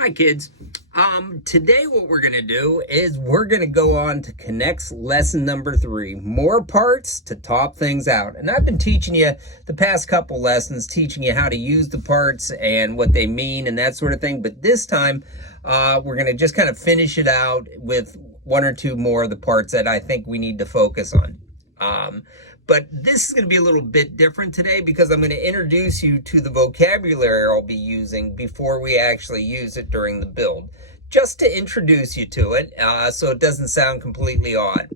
Hi kids. Today what we're going to do is we're going to go on to KNEX lesson number 3, more parts to top things out. And I've been teaching you the past couple lessons, teaching you how to use the parts and what they mean and that sort of thing. But this time we're going to just kind of finish it out with one or two more of the parts that I think we need to focus on. But this is going to be a little bit different today because I'm going to introduce you to the vocabulary I'll be using before we actually use it during the build, just to introduce you to it so it doesn't sound completely odd.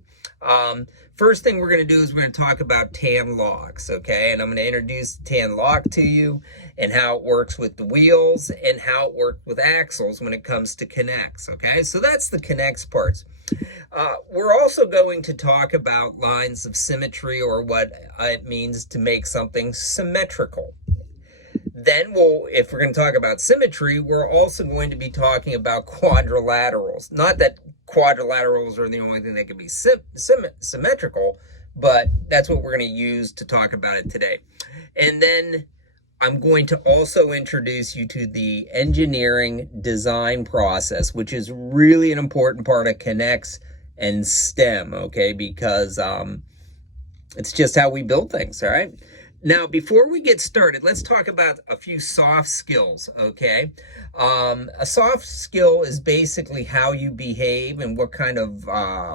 First thing we're going to do is we're going to talk about tan locks, okay? And I'm going to introduce the tan lock to you and how it works with the wheels and how it works with axles when it comes to KNEX, okay? So that's the KNEX parts. We're also going to talk about lines of symmetry, or what it means to make something symmetrical. Then if we're going to talk about symmetry, we're also going to be talking about quadrilaterals. Not that quadrilaterals are the only thing that can be symmetrical, but that's what we're going to use to talk about it today. And then I'm going to also introduce you to the engineering design process, which is really an important part of KNEX and STEM, okay? Because it's just how we build things, all right? Now, before we get started, let's talk about a few soft skills, okay? A soft skill is basically how you behave and what kind of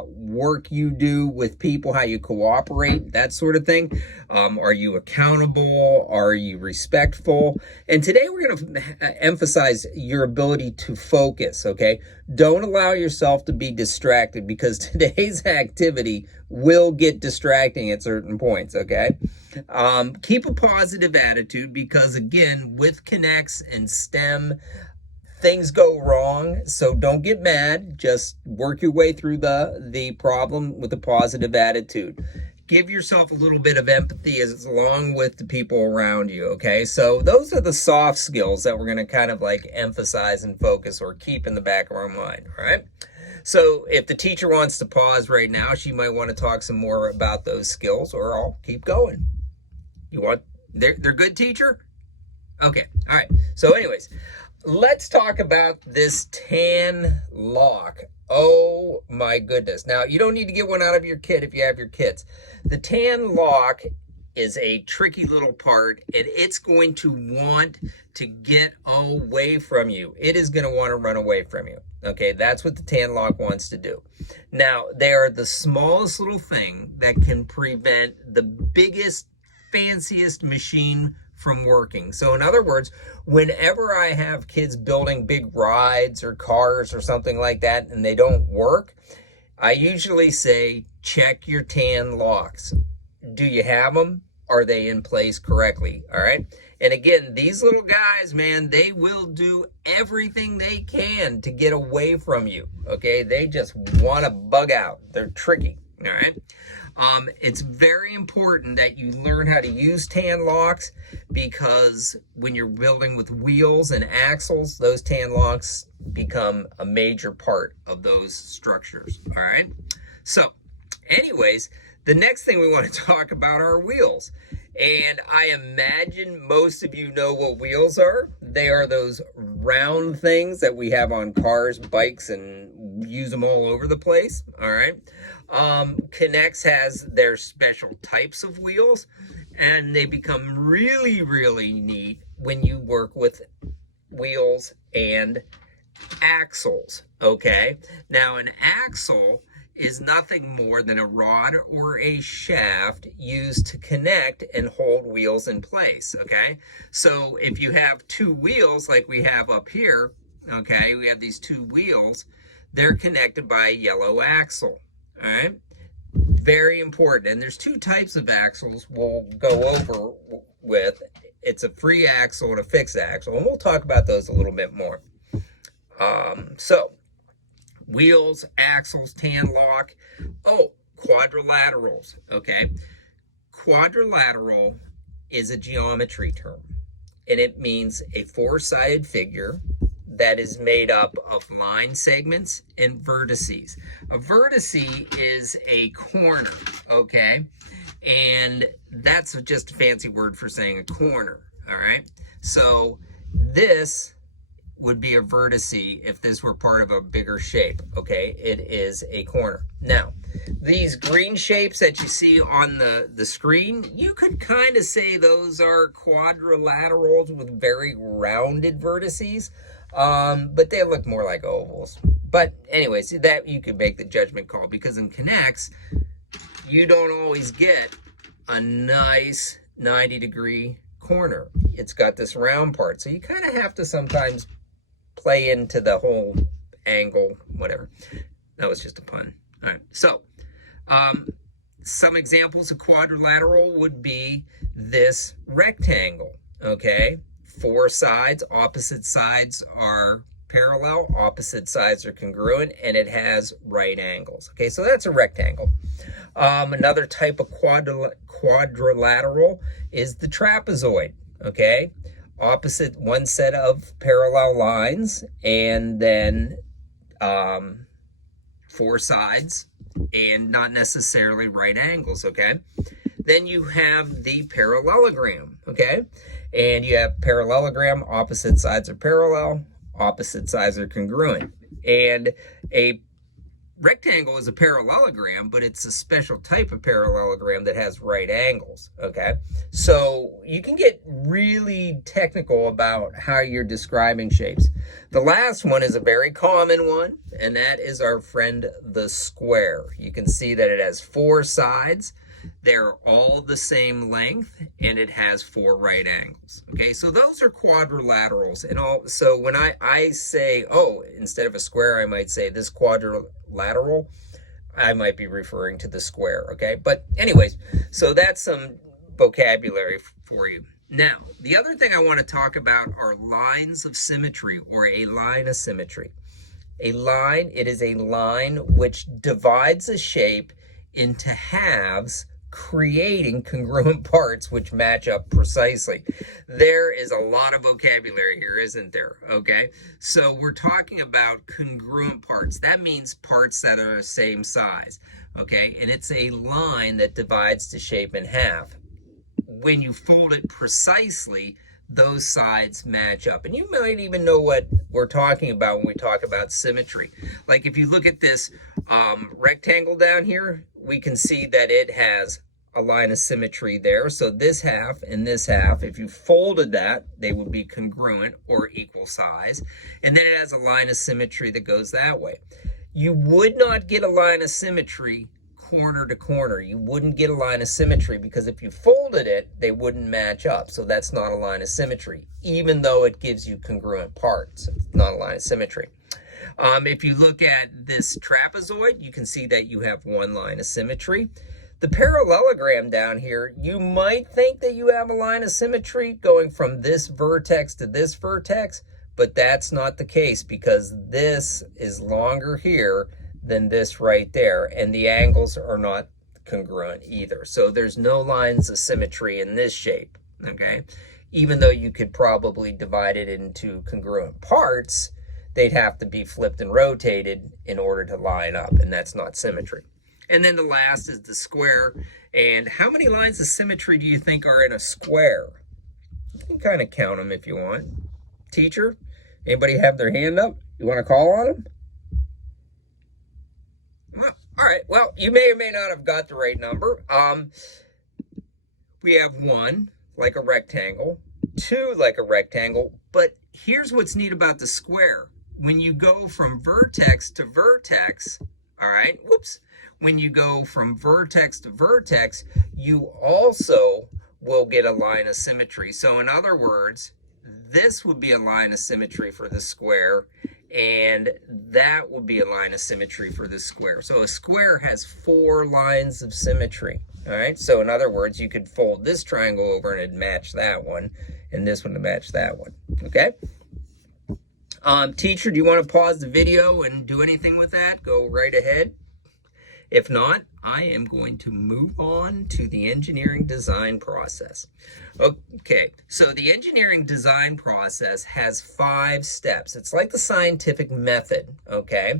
work you do with people, how you cooperate, that sort of thing. Are you accountable? Are you respectful? And today we're going to emphasize your ability to focus, okay? Don't allow yourself to be distracted because today's activity will get distracting at certain points, okay? Keep a positive attitude because, again, with KNEX and STEM, things go wrong, so don't get mad. Just work your way through the problem with a positive attitude. Give yourself a little bit of empathy along with the people around you, okay? So those are the soft skills that we're going to kind of like emphasize and focus or keep in the back of our mind, all right? So if the teacher wants to pause right now, she might want to talk some more about those skills, or I'll keep going. You want, they're good, teacher? Okay, all right. So anyways, let's talk about this tan lock. Oh my goodness. Now, you don't need to get one out of your kit if you have your kits. The tan lock is a tricky little part, and it's going to want to get away from you. It is going to want to run away from you. Okay, that's what the tan lock wants to do. Now, they are the smallest little thing that can prevent the biggest, fanciest machine from working. So in other words, whenever I have kids building big rides or cars or something like that and they don't work, I usually say, check your tan locks. Do you have them? Are they in place correctly? All right. And again, these little guys, man, they will do everything they can to get away from you. Okay. They just want to bug out. They're tricky. All right. It's very important that you learn how to use tan locks because when you're building with wheels and axles, those tan locks become a major part of those structures. All right. So anyways, the next thing we want to talk about are wheels. And I imagine most of you know what wheels are. They are those round things that we have on cars, bikes, and use them all over the place. All right. KNEX has their special types of wheels, and they become really, really neat when you work with wheels and axles. Okay. Now, an axle is nothing more than a rod or a shaft used to connect and hold wheels in place, okay? So if you have two wheels like we have up here, okay, we have these two wheels, they're connected by a yellow axle, all right? Very important. And there's two types of axles we'll go over with. It's a free axle and a fixed axle, and we'll talk about those a little bit more. So wheels, axles, tan lock. Oh, quadrilaterals, okay? Quadrilateral is a geometry term, and it means a four-sided figure that is made up of line segments and vertices. A vertice is a corner, okay? And that's just a fancy word for saying a corner, all right? So this would be a vertex if this were part of a bigger shape, okay? It is a corner. Now, these green shapes that you see on the screen, you could kind of say those are quadrilaterals with very rounded vertices, but they look more like ovals. But anyways, that you could make the judgment call, because in KNEX, you don't always get a nice 90-degree corner. It's got this round part, so you kind of have to sometimes play into the whole angle, whatever. That was just a pun. All right, so some examples of quadrilateral would be this rectangle, okay? 4 sides, opposite sides are parallel, opposite sides are congruent, and it has right angles, okay? So that's a rectangle. Another type of quadrilateral is the trapezoid, okay? Opposite, one set of parallel lines, and then 4 sides, and not necessarily right angles, okay? Then you have the parallelogram, okay? And you have parallelogram, opposite sides are parallel, opposite sides are congruent. And a rectangle is a parallelogram, but it's a special type of parallelogram that has right angles, okay? So you can get really technical about how you're describing shapes. The last one is a very common one, and that is our friend the square. You can see that it has 4 sides. They're all the same length, and it has 4 right angles. Okay, so those are quadrilaterals. And all. So when I say, oh, instead of a square, I might say this quadrilateral, I might be referring to the square, okay? But anyways, so that's some vocabulary for you. Now, the other thing I want to talk about are lines of symmetry, or a line of symmetry. A line, it is a line which divides a shape into halves, creating congruent parts which match up precisely. There is a lot of vocabulary here, isn't there? Okay, so we're talking about congruent parts. That means parts that are the same size, okay? And it's a line that divides the shape in half. When you fold it precisely, those sides match up. And you might even know what we're talking about when we talk about symmetry. Like if you look at this rectangle down here, we can see that it has a line of symmetry there. So this half and this half, if you folded that, they would be congruent or equal size. And then it has a line of symmetry that goes that way. You would not get a line of symmetry corner to corner. You wouldn't get a line of symmetry, because if you folded it, they wouldn't match up. So that's not a line of symmetry, even though it gives you congruent parts. It's not a line of symmetry. If you look at this trapezoid, you can see that you have 1 line of symmetry. The parallelogram down here, you might think that you have a line of symmetry going from this vertex to this vertex, but that's not the case, because this is longer here than this right there, and the angles are not congruent either. So there's no lines of symmetry in this shape, okay? Even though you could probably divide it into congruent parts, they'd have to be flipped and rotated in order to line up, and that's not symmetry. And then the last is the square. And how many lines of symmetry do you think are in a square? You can kind of count them if you want. Teacher, anybody have their hand up? You want to call on them? Well, all right, well, you may or may not have got the right number. We have 1, like a rectangle, 2, like a rectangle, but here's what's neat about the square. When you go from vertex to vertex, all right, whoops, when you go from vertex to vertex, you also will get a line of symmetry. So in other words, this would be a line of symmetry for the square, and that would be a line of symmetry for the square. So a square has 4 lines of symmetry, all right? So in other words, you could fold this triangle over and it'd match that one, and this one to match that one, okay? Teacher, do you want to pause the video and do anything with that? Go right ahead. If not, I am going to move on to the engineering design process. Okay, so the engineering design process has 5 steps. It's like the scientific method, okay?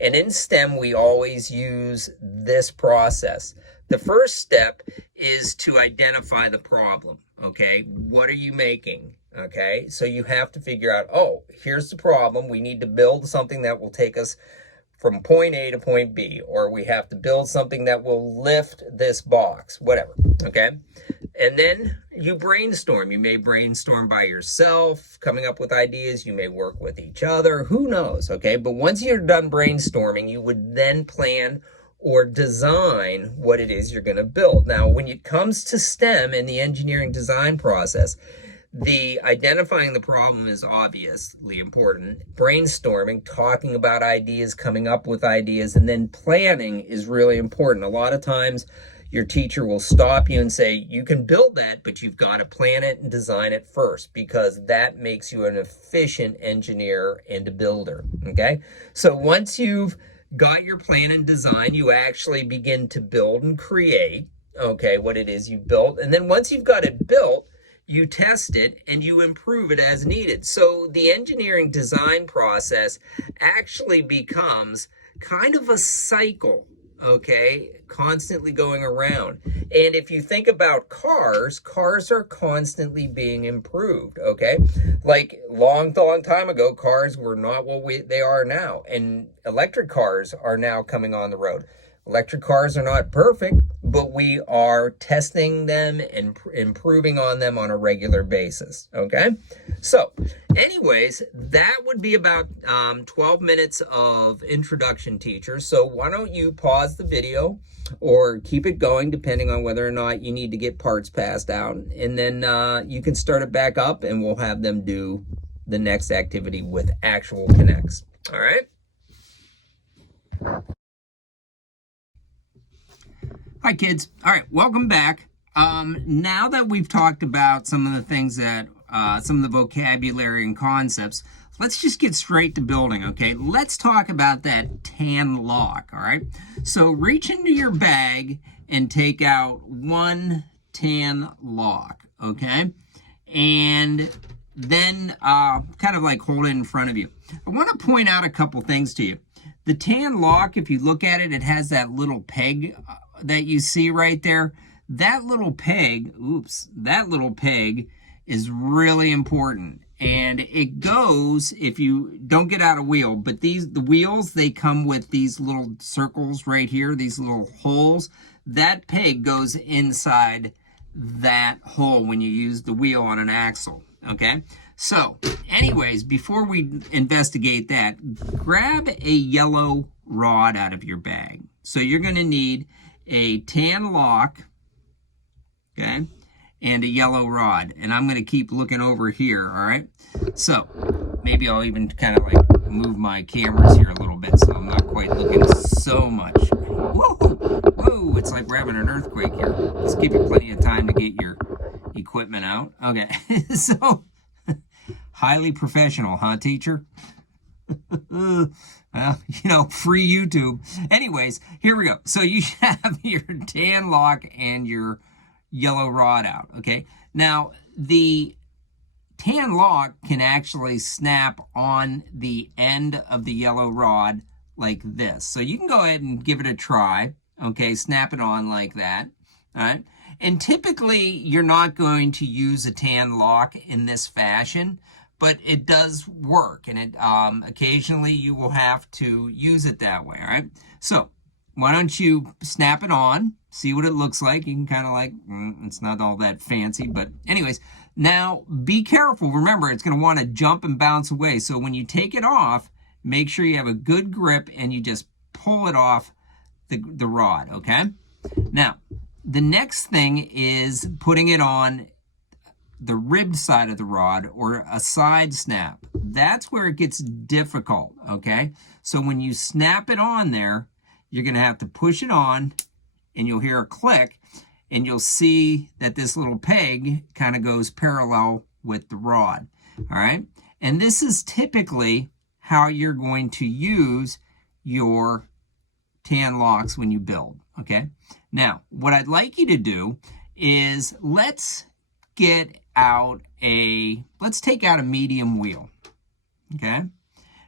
And in STEM, we always use this process. The first step is to identify the problem, okay? What are you making, okay? So you have to figure out, oh, here's the problem. We need to build something that will take us from point A to point B, or we have to build something that will lift this box, whatever, okay? And then you brainstorm. You may brainstorm by yourself, coming up with ideas. You may work with each other. Who knows, okay? But once you're done brainstorming, you would then plan or design what it is you're going to build. Now, when it comes to STEM and the engineering design process, the identifying the problem is obviously important. Brainstorming, talking about ideas, coming up with ideas, and then planning is really important. A lot of times your teacher will stop you and say, you can build that, but you've got to plan it and design it first, because that makes you an efficient engineer and a builder, okay? So once you've got your plan and design, you actually begin to build and create, okay, what it is you built. And then once you've got it built, you test it and you improve it as needed. So the engineering design process actually becomes kind of a cycle, okay, constantly going around. And if you think about cars are constantly being improved, okay? Like long time ago, cars were not what they are now, and electric cars are now coming on the road. Electric cars are not perfect, but we are testing them and improving on them on a regular basis, okay? So, anyways, that would be about 12 minutes of introduction, teachers. So why don't you pause the video or keep it going, depending on whether or not you need to get parts passed out. And then you can start it back up and we'll have them do the next activity with actual KNEX, all right? Hi, kids. All right, welcome back. Now that we've talked about some of the things that, some of the vocabulary and concepts, let's just get straight to building, okay? Let's talk about that tan lock, all right? So reach into your bag and take out one tan lock, okay? And then kind of like hold it in front of you. I want to point out a couple things to you. The tan lock, if you look at it, it has that little peg that you see right there. That little peg, that little peg is really important. And it goes, if you don't get out a wheel, but the wheels, they come with these little circles right here, these little holes. That peg goes inside that hole when you use the wheel on an axle, okay? So, anyways, before we investigate that, grab a yellow rod out of your bag. So you're going to need a tan lock, okay, and a yellow rod. And I'm going to keep looking over here, all right? So maybe I'll even kind of like move my cameras here a little bit so I'm not quite looking so much. Whoa, whoa, it's like we're having an earthquake here. Let's give you plenty of time to get your equipment out. Okay, so highly professional, huh, teacher? Well, you know, free YouTube. Anyways, here we go. So you have your tan lock and your yellow rod out, okay? Now, the tan lock can actually snap on the end of the yellow rod like this. So you can go ahead and give it a try, okay? Snap it on like that, all right? And typically, you're not going to use a tan lock in this fashion, but it does work, and it occasionally you will have to use it that way, all right? So why don't you snap it on, see what it looks like. You can kind of like, it's not all that fancy, but anyways, now be careful. Remember, it's going to want to jump and bounce away. So when you take it off, make sure you have a good grip and you just pull it off the rod, okay? Now, the next thing is putting it on the ribbed side of the rod or a side snap. That's where it gets difficult, okay? So when you snap it on there, you're going to have to push it on and you'll hear a click and you'll see that this little peg kind of goes parallel with the rod, all right? And this is typically how you're going to use your tan locks when you build, okay? Now, what I'd like you to do is let's take out a medium wheel, okay?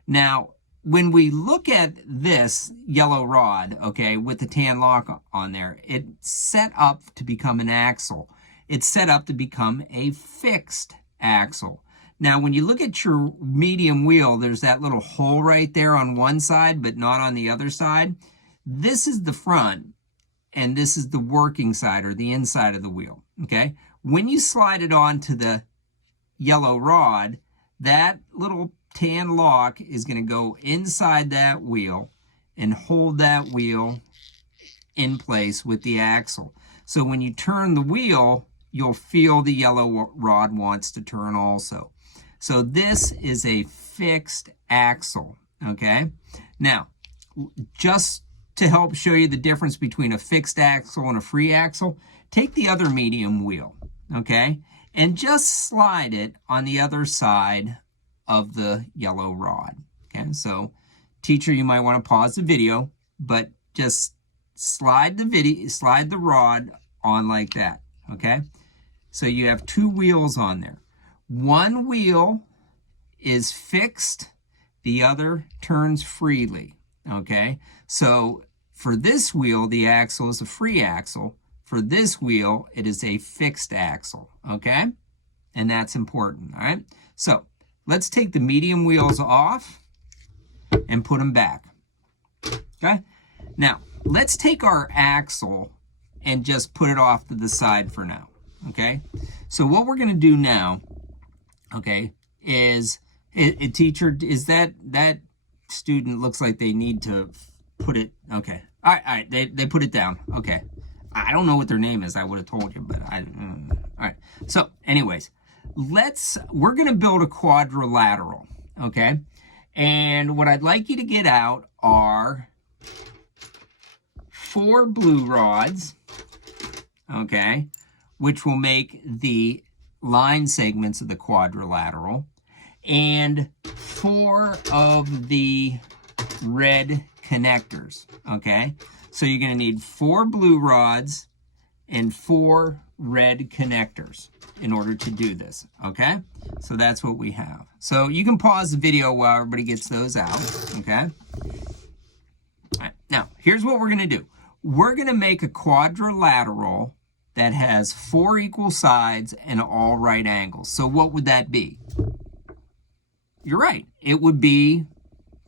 Now, when we look at this yellow rod, okay, with the tan lock on there, it's set up to become an axle. It's set up to become a fixed axle. Now, when you look at your medium wheel, there's that little hole right there on one side, but not on the other side. This is the front, and this is the working side, or the inside of the wheel, okay? When you slide it onto the yellow rod, that little tan lock is going to go inside that wheel and hold that wheel in place with the axle. So when you turn the wheel, you'll feel the yellow rod wants to turn also. So this is a fixed axle, okay? Now, just to help show you the difference between a fixed axle and a free axle, take the other medium wheel, okay? And just slide it on the other side of the yellow rod, okay? So, teacher, you might want to pause the video, but just slide the rod on like that, okay? So you have two wheels on there. One wheel is fixed, the other turns freely, okay? So for this wheel, the axle is a free axle. For this wheel, it is a fixed axle, okay? And that's important, all right? So let's take the medium wheels off and put them back, okay? Now, let's take our axle and just put it off to the side for now, okay? So what we're going to do now, okay, is a teacher, is that student looks like they need to put it, okay. All right, they put it down, okay. I don't know what their name is. I would have told you, but all right. So anyways, we're going to build a quadrilateral, okay? And what I'd like you to get out are 4 blue rods, okay, which will make the line segments of the quadrilateral, and 4 of the red connectors, okay? So you're going to need 4 blue rods and 4 red connectors in order to do this, okay? So that's what we have. So you can pause the video while everybody gets those out, okay? All right, now, here's what we're going to do. We're going to make a quadrilateral that has 4 equal sides and all right angles. So what would that be? You're right. It would be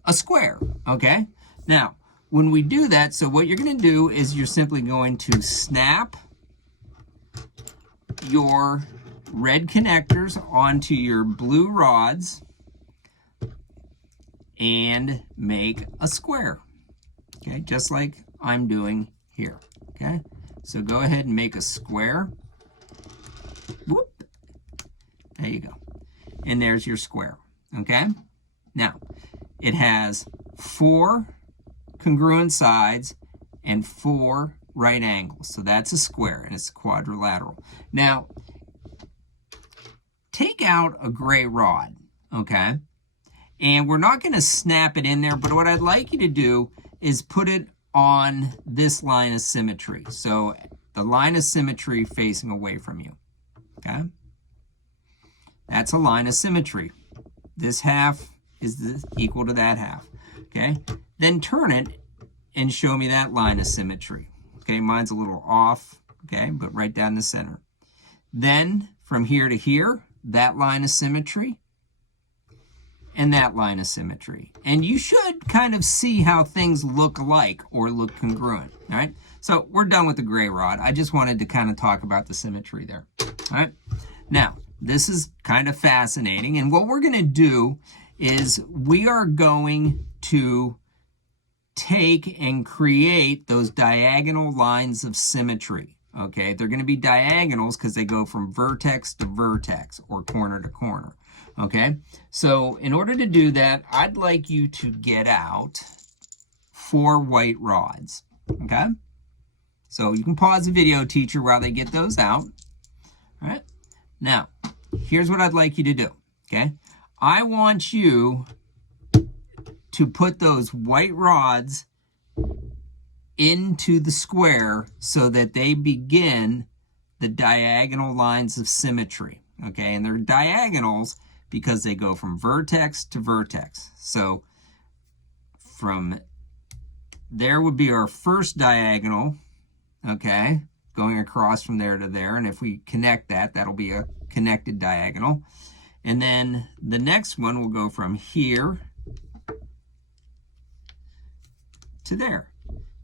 a square, okay? Now, when we do that, so what you're going to do is you're simply going to snap your red connectors onto your blue rods and make a square, okay? Just like I'm doing here, okay? So go ahead and make a square. Whoop. There you go. And there's your square, okay? Now, it has 4 congruent sides and 4 right angles. So that's a square, and it's a quadrilateral. Now, take out a gray rod, okay? And we're not going to snap it in there, but what I'd like you to do is put it on this line of symmetry. So the line of symmetry facing away from you, okay? That's a line of symmetry. This half is equal to that half, okay? Then turn it and show me that line of symmetry. Okay, mine's a little off, okay, but right down the center. Then from here to here, that line of symmetry and that line of symmetry. And you should kind of see how things look alike or look congruent, all right? So we're done with the gray rod. I just wanted to kind of talk about the symmetry there, all right? Now, this is kind of fascinating, and what we're going to do is we are going to take and create those diagonal lines of symmetry, okay? They're going to be diagonals because they go from vertex to vertex or corner to corner, okay? So in order to do that, I'd like you to get out 4 white rods, okay? So you can pause the video, teacher, while they get those out, all right? Now, here's what I'd like you to do, okay? I want you to put those white rods into the square so that they begin the diagonal lines of symmetry, okay? And they're diagonals because they go from vertex to vertex. So from there would be our first diagonal, okay, going across from there to there. And if we connect that, that'll be a connected diagonal. And then the next one will go from here to there.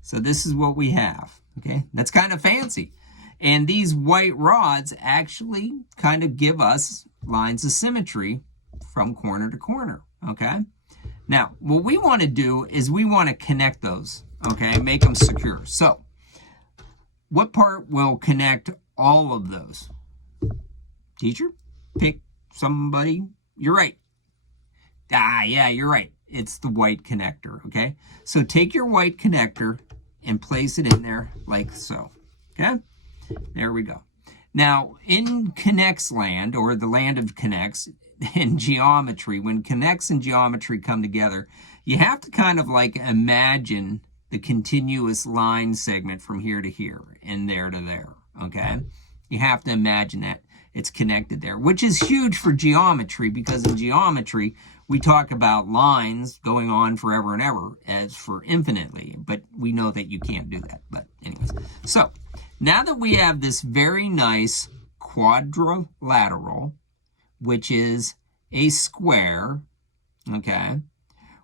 So this is what we have, okay? That's kind of fancy. And these white rods actually kind of give us lines of symmetry from corner to corner, okay? Now, what we want to do is we want to connect those, okay? Make them secure. So, what part will connect all of those? Teacher, pick somebody. You're right. Yeah, you're right. It's the white connector, okay? So take your white connector and place it in there like so, okay? There we go. Now, in KNEX land, or the land of KNEX, in geometry, when KNEX and geometry come together, you have to kind of like imagine the continuous line segment from here to here and there to there, okay? You have to imagine that it's connected there, which is huge for geometry, because in geometry, we talk about lines going on forever and ever as for infinitely, but we know that you can't do that. But anyways, so now that we have this very nice quadrilateral, which is a square, okay,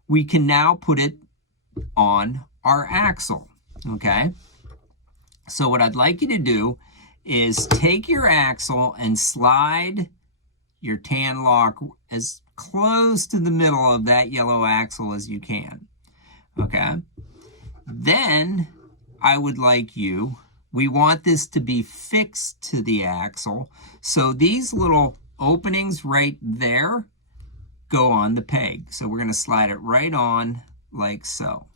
we can now put it on our axle, okay? So what I'd like you to do is take your axle and slide your tan lock as close to the middle of that yellow axle as you can, okay? Then I would like you, we want this to be fixed to the axle, so these little openings right there go on the peg. So we're going to slide it right on like so.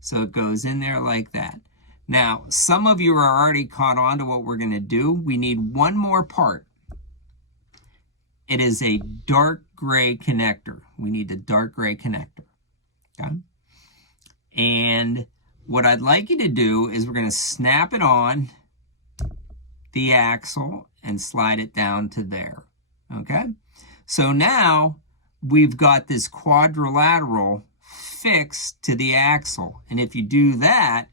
So it goes in there like that. Now, some of you are already caught on to what we're going to do. We need one more part. It is a dark gray connector. We need the dark gray connector, okay? And what I'd like you to do is we're going to snap it on the axle and slide it down to there, okay? So now we've got this quadrilateral fixed to the axle. And if you do that,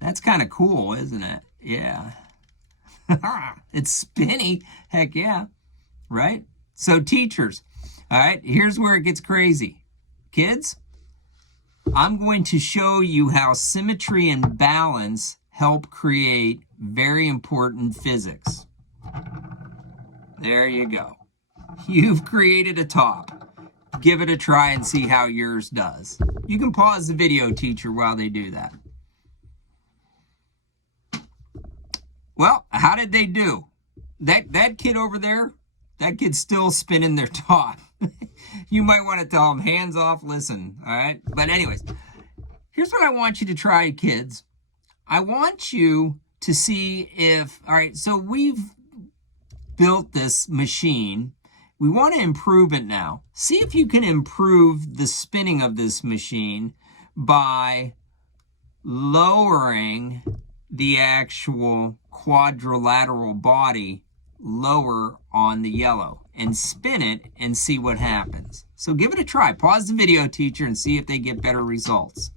that's kind of cool, isn't it? Yeah. It's spinny. Heck yeah. Right? So teachers, all right, here's where it gets crazy. Kids, I'm going to show you how symmetry and balance help create very important physics. There you go. You've created a top. Give it a try and see how yours does. You can pause the video, teacher, while they do that. Well, how did they do? That kid over there, that kid's still spinning their top. You might want to tell them, hands off, listen, all right? But anyways, here's what I want you to try, kids. I want you to see if, all right, so we've built this machine. We want to improve it now. See if you can improve the spinning of this machine by lowering the actual quadrilateral body lower on the yellow, and spin it and see what happens. So give it a try. Pause the video, teacher, and see if they get better results.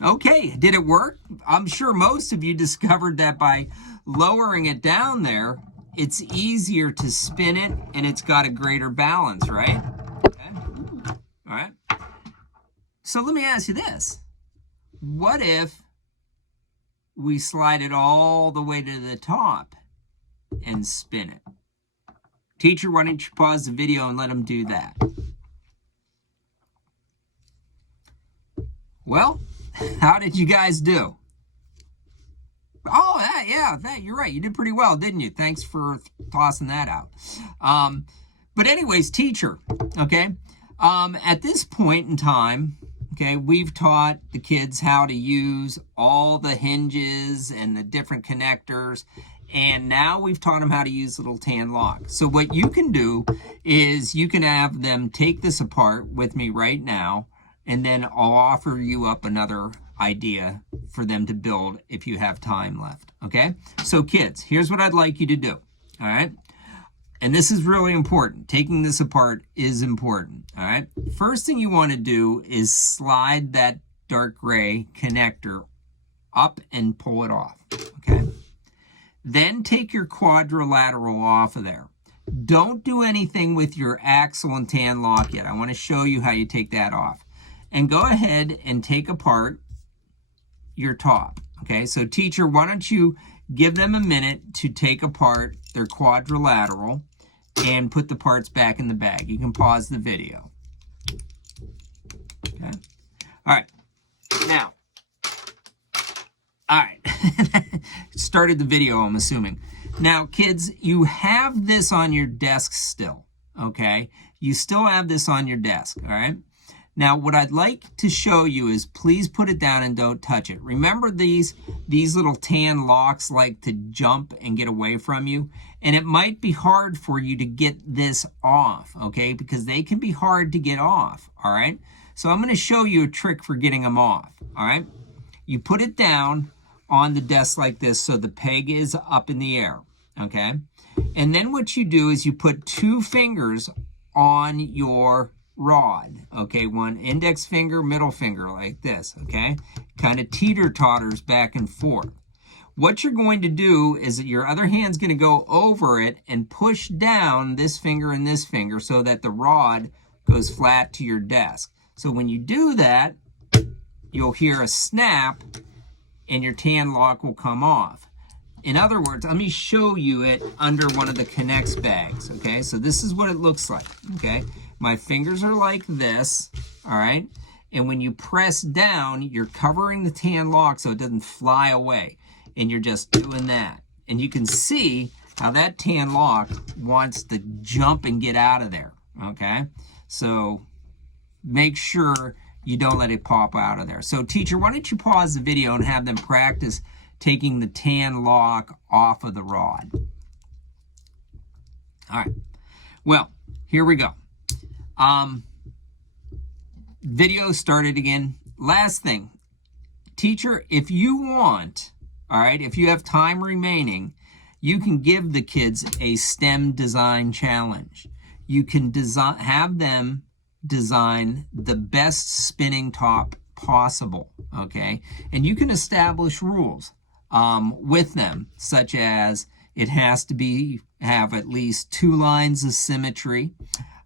Okay, did it work? I'm sure most of you discovered that by lowering it down there, it's easier to spin it and it's got a greater balance, right? Okay. All right. So let me ask you this. What if we slide it all the way to the top and spin it? Teacher, why don't you pause the video and let them do that? Well, how did you guys do? Oh, you're right. You did pretty well, didn't you? Thanks for tossing that out. But anyways, teacher, okay, at this point in time, okay, we've taught the kids how to use all the hinges and the different connectors, and now we've taught them how to use little tan locks. So what you can do is you can have them take this apart with me right now, and then I'll offer you up another idea for them to build if you have time left, okay? So kids, here's what I'd like you to do, all right? And this is really important. Taking this apart is important, all right? First thing you want to do is slide that dark gray connector up and pull it off, okay? Then take your quadrilateral off of there. Don't do anything with your axle and tan lock yet. I want to show you how you take that off. And go ahead and take apart your top. Okay, so teacher, why don't you give them a minute to take apart their quadrilateral and put the parts back in the bag. You can pause the video. Okay. All right. Now, all right. Started the video, I'm assuming. Now, kids, you have this on your desk still, okay? You still have this on your desk, all right? Now, what I'd like to show you is please put it down and don't touch it. Remember these little tan locks like to jump and get away from you? And it might be hard for you to get this off, okay? Because they can be hard to get off, all right? So I'm going to show you a trick for getting them off, all right? You put it down on the desk like this so the peg is up in the air, okay? And then what you do is you put 2 fingers on your rod, okay? One index finger, middle finger, like this, okay? Kind of teeter-totters back and forth. What you're going to do is that your other hand's going to go over it and push down this finger and this finger so that the rod goes flat to your desk. So when you do that, you'll hear a snap and your tan lock will come off. In other words, let me show you it under one of the KNEX bags, okay? So this is what it looks like, okay? My fingers are like this, all right? And when you press down, you're covering the tan lock so it doesn't fly away. And you're just doing that. And you can see how that tan lock wants to jump and get out of there, okay? So make sure you don't let it pop out of there. So teacher, why don't you pause the video and have them practice taking the tan lock off of the rod. All right, well, here we go. Video started again. Last thing, teacher, if you want, all right, if you have time remaining, you can give the kids a STEM design challenge. You can have them design the best spinning top possible, okay? And you can establish rules with them, such as it has to have at least 2 lines of symmetry.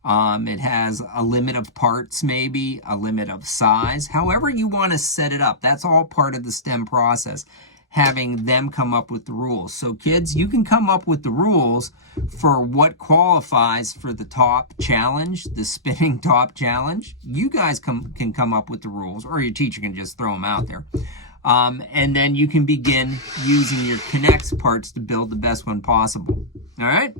It has a limit of parts, maybe a limit of size. However you want to set it up, that's all part of the STEM process, having them come up with the rules. So kids, you can come up with the rules for what qualifies for the top challenge, the spinning top challenge. You guys can come up with the rules, or your teacher can just throw them out there. And then you can begin using your KNEX parts to build the best one possible. All right?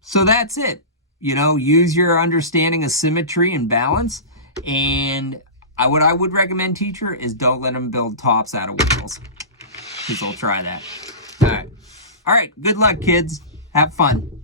So that's it. You know, use your understanding of symmetry and balance. And what I would recommend, teacher, is don't let them build tops out of wheels, because they'll try that. All right. All right. Good luck, kids. Have fun.